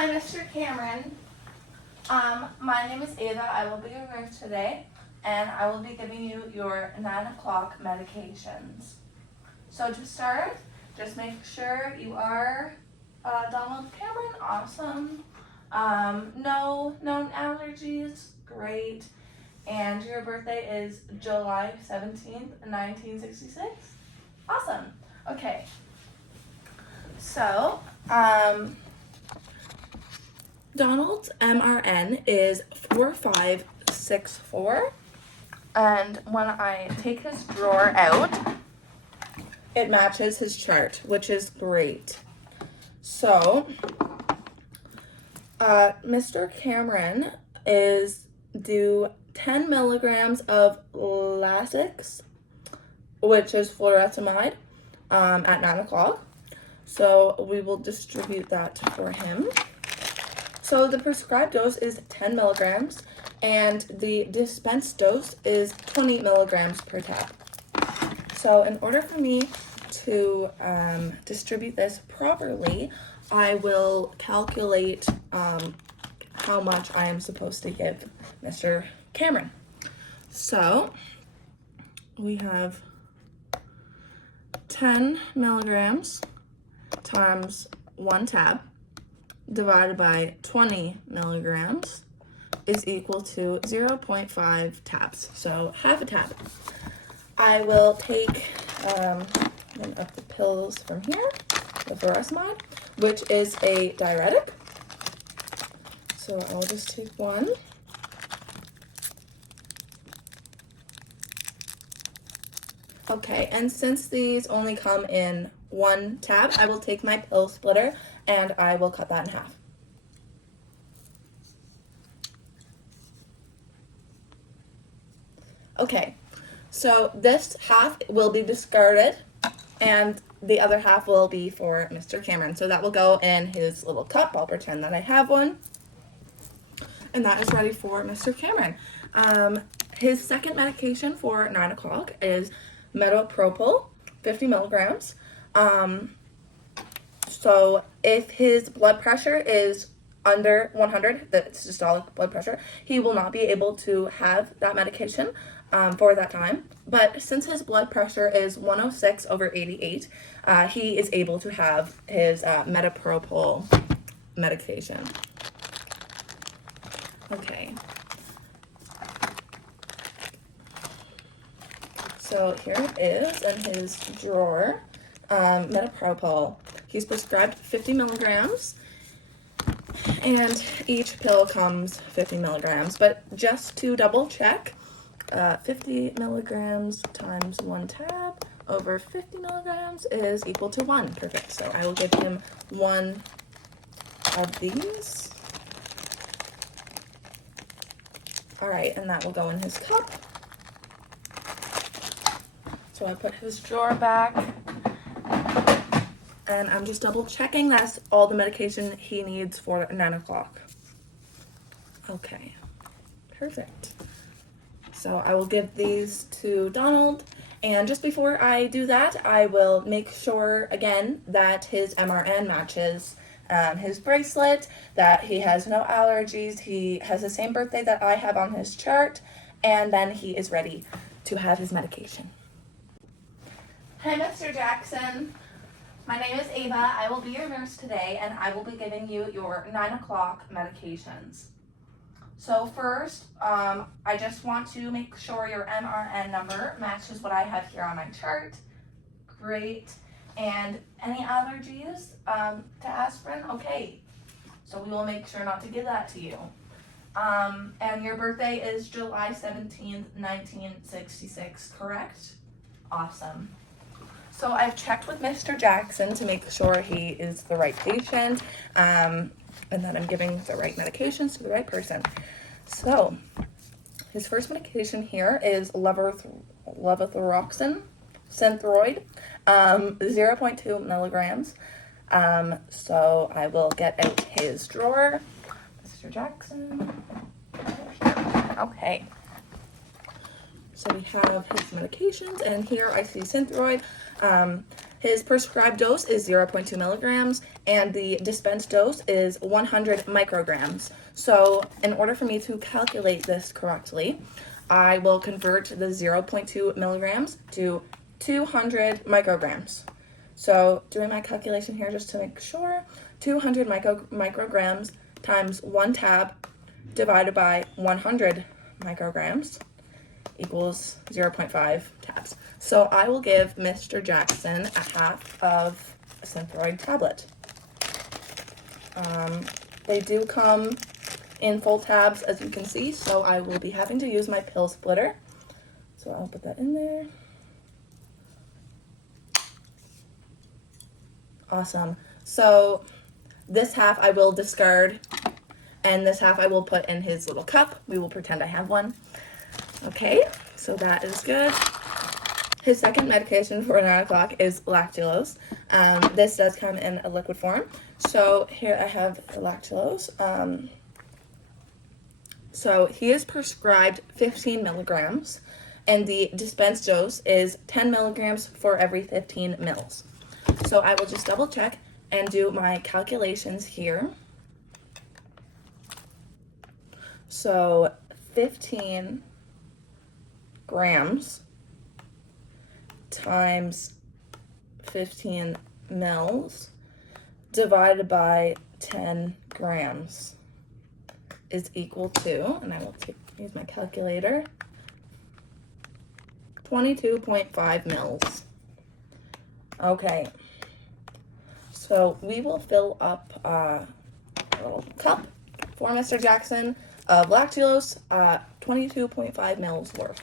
Hi, Mr. Cameron. My name is Ava. I will be your nurse today, and I will be giving you your 9 o'clock medications. So to start, just make sure you are Donald Cameron. Awesome. No known allergies. Great. And your birthday is July 17th, 1966. Awesome. Okay. So, Donald's MRN is 4564, and when I take his drawer out, it matches his chart, which is great. So, Mr. Cameron is due 10 milligrams of Lasix, which is furosemide, at 9 o'clock. So we will distribute that for him. So the prescribed dose is 10 milligrams, and the dispensed dose is 20 milligrams per tab. So in order for me to distribute this properly, I will calculate how much I am supposed to give Mr. Cameron. So we have 10 milligrams times 1 tab divided by 20 milligrams is equal to 0.5 tabs, so half a tab. I will take one of the pills from here, the furosemide, which is a diuretic. So I'll just take one. Okay, and since these only come in 1 tab, I will take my pill splitter and I will cut that in half. Okay, so this half will be discarded and the other half will be for Mr. Cameron. So that will go in his little cup. I'll pretend that I have one. And that is ready for Mr. Cameron. His second medication for 9 o'clock is Metoprolol, 50 milligrams. So if his blood pressure is under 100, the systolic blood pressure, he will not be able to have that medication for that time. But since his blood pressure is 106/88, he is able to have his Metoprolol medication. Okay. So here it is in his drawer, Metoprolol. He's prescribed 50 milligrams, and each pill comes 50 milligrams. But just to double check, 50 milligrams times 1 tab over 50 milligrams is equal to 1. Perfect. So I will give him 1 of these. All right, and that will go in his cup. So I put his drawer back, and I'm just double checking that's all the medication he needs for 9 o'clock. Okay, perfect. So I will give these to Donald, and just before I do that, I will make sure again that his MRN matches his bracelet, that he has no allergies, he has the same birthday that I have on his chart, and then he is ready to have his medication. Hi, Mr. Jackson. My name is Ava. I will be your nurse today, and I will be giving you your 9 o'clock medications. So first, I just want to make sure your MRN number matches what I have here on my chart. Great. And any allergies to aspirin? Okay. So we will make sure not to give that to you. And your birthday is July 17th, 1966, correct? Awesome. So I've checked with Mr. Jackson to make sure he is the right patient, and that I'm giving the right medications to the right person. So his first medication here is levothyroxine Synthroid, 0.2 milligrams. So I will get out his drawer. Mr. Jackson. Okay. So we have his medications, and here I see Synthroid. His prescribed dose is 0.2 milligrams, and the dispensed dose is 100 micrograms. So in order for me to calculate this correctly, I will convert the 0.2 milligrams to 200 micrograms. So doing my calculation here just to make sure, 200 micrograms times 1 tab divided by 100 micrograms equals 0.5 tabs. So I will give Mr. Jackson a half of a Synthroid tablet. They do come in full tabs, as you can see, so I will be having to use my pill splitter. So I'll put that in there. Awesome. So this half I will discard, and this half I will put in his little cup. We will pretend I have one. Okay, so that is good. His second medication for 9 o'clock is lactulose. This does come in a liquid form. So here I have lactulose. So he is prescribed 15 milligrams, and the dispensed dose is 10 milligrams for every 15 mils. So I will just double check and do my calculations here. So 15 grams times 15 mils divided by 10 grams is equal to, and I will use my calculator, 22.5 mils. Okay, so we will fill up a little cup for Mr. Jackson of lactulose, 22.5 mils worth.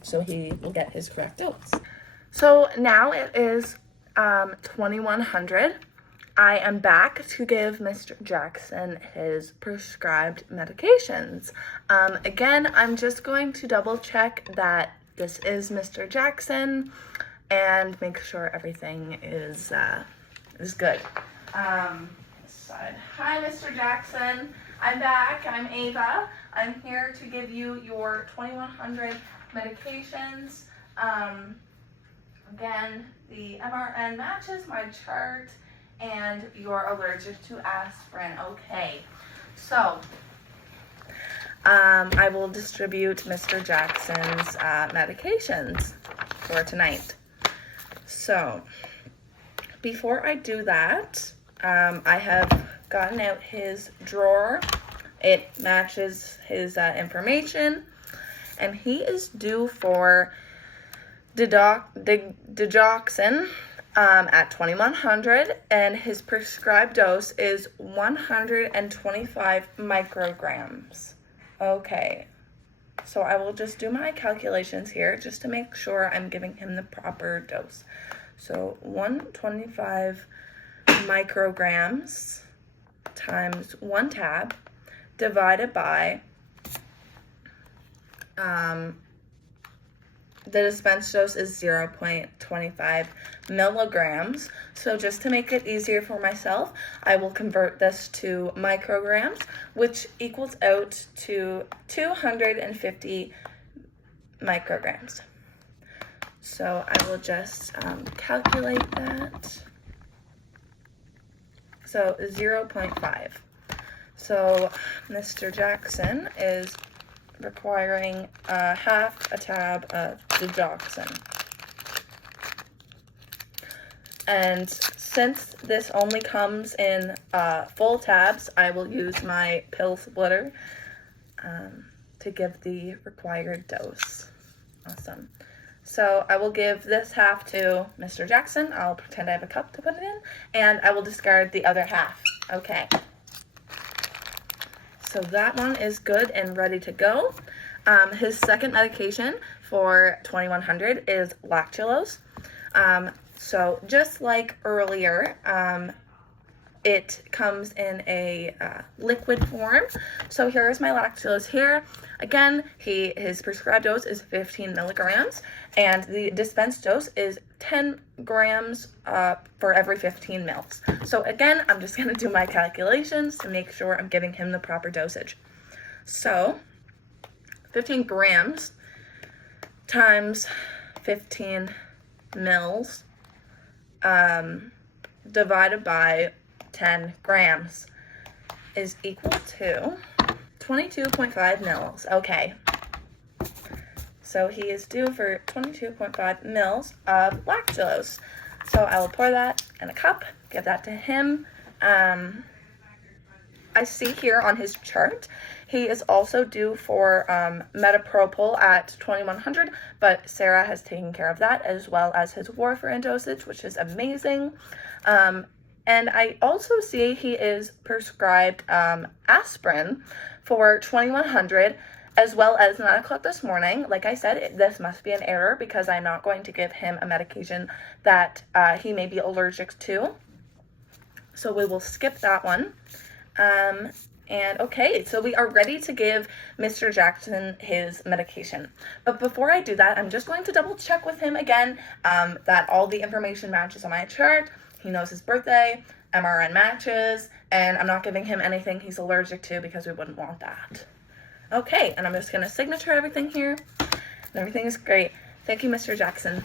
So he will get his correct dose. So now it is 2100. I am back to give Mr. Jackson his prescribed medications. Again, I'm just going to double check that this is Mr. Jackson and make sure everything is good. This side. Hi, Mr. Jackson. I'm back. I'm Ava. I'm here to give you your 2100 medications. Again, the MRN matches my chart, and you're allergic to aspirin. Okay, so I will distribute Mr. Jackson's medications for tonight. So before I do that, I have gotten out his drawer. It matches his information, and he is due for digoxin at 2100, and his prescribed dose is 125 micrograms. Okay, so I will just do my calculations here just to make sure I'm giving him the proper dose. So 125 micrograms times 1 tab divided by the dispensed dose is 0.25 milligrams. So just to make it easier for myself, I will convert this to micrograms, which equals out to 250 micrograms. So I will just calculate that. So 0.5. So Mr. Jackson is requiring half a tab of digoxin. And since this only comes in full tabs, I will use my pill splitter to give the required dose. Awesome. So I will give this half to Mr. Jackson. I'll pretend I have a cup to put it in, and I will discard the other half. Okay. So that one is good and ready to go. His second medication for 2100 is lactulose. So just like earlier, it comes in a liquid form. So here's my lactulose here. Again, his prescribed dose is 15 milligrams, and the dispensed dose is 10 grams for every 15 mils. So again, I'm just going to do my calculations to make sure I'm giving him the proper dosage. So 15 grams times 15 mils divided by 10 grams is equal to 22.5 mils. Okay. So he is due for 22.5 mils of lactose. So I will pour that in a cup, give that to him. I see here on his chart, he is also due for metapropyl at 2100, but Sarah has taken care of that, as well as his warfarin dosage, which is amazing. And I also see he is prescribed aspirin for 2100, as well as 9 o'clock this morning. Like I said, this must be an error because I'm not going to give him a medication that he may be allergic to. So we will skip that one. And okay, so we are ready to give Mr. Jackson his medication. But before I do that, I'm just going to double check with him again that all the information matches on my chart. He knows his birthday, MRN matches, and I'm not giving him anything he's allergic to because we wouldn't want that. Okay, and I'm just going to signature everything here, and everything is great. Thank you, Mr. Jackson.